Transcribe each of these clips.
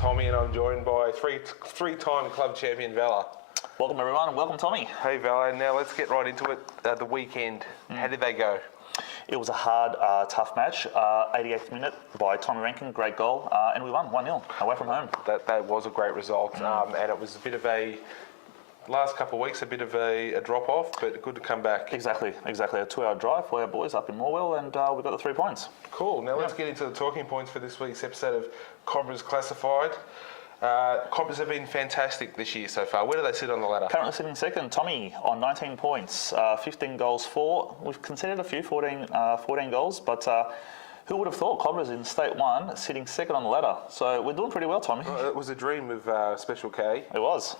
Tommy, and I'm joined by three-time club champion Vella. Welcome everyone, and welcome Tommy. Hey Vella, now let's get right into it. The weekend, how did they go? It was a hard, tough match. 88th minute by Tommy Rankin, great goal, and we won 1-0 away from home. That was a great result, and it was a bit of a last couple of weeks, a bit of a drop-off, but good to come back. Exactly. A 2-hour drive for our boys up in Morwell, and we got the 3 points. Cool. Now let's get into the talking points for this week's episode of Cobras Classified. Cobras have been fantastic this year so far. Where do they sit on the ladder? Currently sitting second, Tommy on 19 points, 15 goals for. We've conceded a few, 14 goals, but who would have thought Cobras in State 1 sitting second on the ladder? So we're doing pretty well, Tommy. Well, it was a dream of Special K. It was.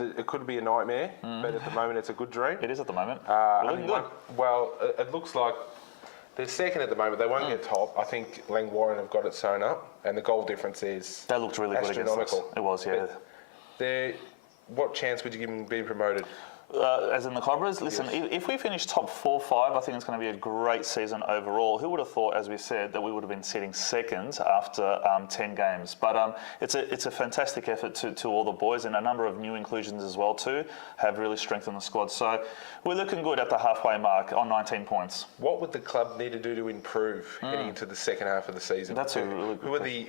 It could be a nightmare, but at the moment it's a good dream. It is at the moment. We're looking good. It looks like they're second at the moment. They won't get top. I think Lang Warren have got it sewn up, and the goal difference is They looked really good against us. It was, yeah. What chance would you give them being promoted? As in the Cobras, listen, Yes. if we finish top 4 or 5, I think it's going to be a great season overall. Who would have thought, as we said, that we would have been sitting second after 10 games? But it's a fantastic effort to all the boys, and a number of new inclusions as well too have really strengthened the squad. So we're looking good at the halfway mark on 19 points. What would the club need to do to improve heading into the second half of the season? That's a really good question.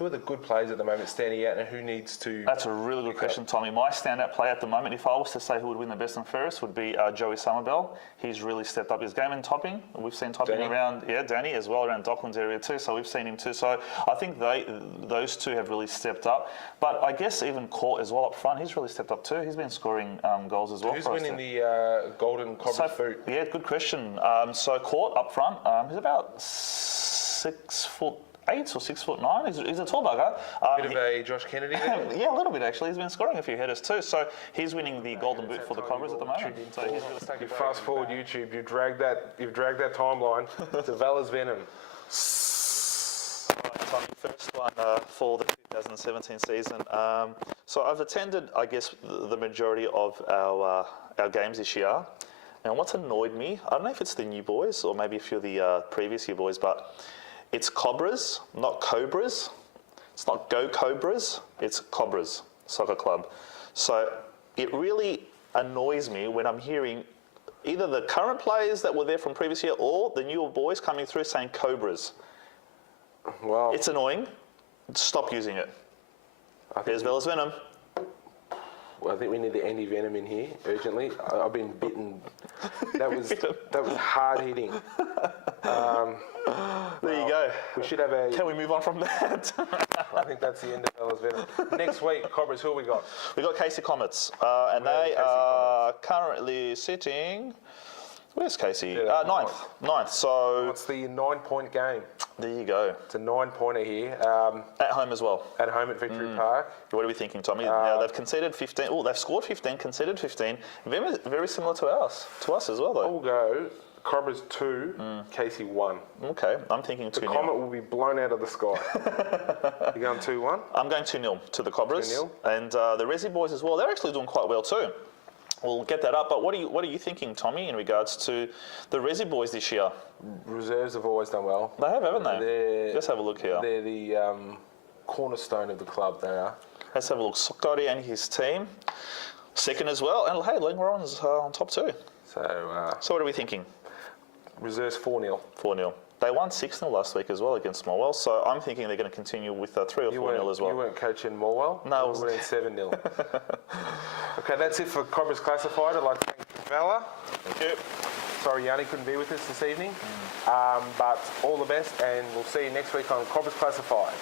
Who are the good players at the moment standing out, and who needs to... That's a really good question, Tommy. My standout player at the moment, if I was to say who would win the best and fairest, would be Joey Somerville. He's really stepped up his game in topping. We've seen topping around, Danny as well, around Docklands area too, so we've seen him too. So I think those two have really stepped up. But I guess even Court as well up front, he's really stepped up too. He's been scoring goals as well. Who's winning the Golden Cobra Foot? Yeah, good question. So Court up front, he's about 6'8" or 6'9". He's a tall bugger. Bit of a Josh Kennedy there? Yeah, a little bit actually. He's been scoring a few headers too. So he's winning the Golden Boot for the Cobras at the moment. So he's really you fast forward YouTube, you've dragged that timeline to Vala's Venom. First one for the 2017 season. So I've attended, I guess, the majority of our games this year. And what's annoyed me, I don't know if it's the new boys or maybe a few of the previous year boys, but it's Cobras, not Cobras. It's not Go Cobras, it's Cobras Soccer Club. So it really annoys me when I'm hearing either the current players that were there from previous year or the newer boys coming through saying Cobras. Well, it's annoying. Stop using it. There's Velas Venom. Well, I think we need the anti-venom in here urgently. I've been bitten. That was hard hitting. There you go. We should have a... Can we move on from that? I think that's the end of Velas Venom. Next week, Cobras, who we got? We got Casey Comets, and they are currently sitting... Where's Casey? Ninth. So it's the 9-point game. There you go. It's a 9-pointer here. At home as well. At home at Victory Park. What are we thinking, Tommy? Now they've conceded 15. Oh, they've scored 15, conceded 15. Very, very similar to us as well, though. I'll go Cobras 2, Casey 1. Okay, I'm thinking 2-0. The Comet will be blown out of the sky. You're going 2-1? I'm going 2-0 to the Cobras. 2-0. And the Resi boys as well. They're actually doing quite well too. We'll get that up. But what are you thinking, Tommy, in regards to the Resi boys this year? Reserves have always done well. They have, haven't they? Let's have a look here. They're the cornerstone of the club. They are. Let's have a look. Scotty and his team, second as well. And hey, Ling Warren's on top too. So what are we thinking? Reserves 4-0. 4-0. They won 6-0 last week as well against Morwell, so I'm thinking they're going to continue with 3 or 4-0 as well. You weren't coaching Morwell? No, we were in 7-0. Okay, that's it for Cobras Classified. I'd like to thank Vella. Thank you. Sorry Yanni couldn't be with us this evening, but all the best, and we'll see you next week on Cobras Classified.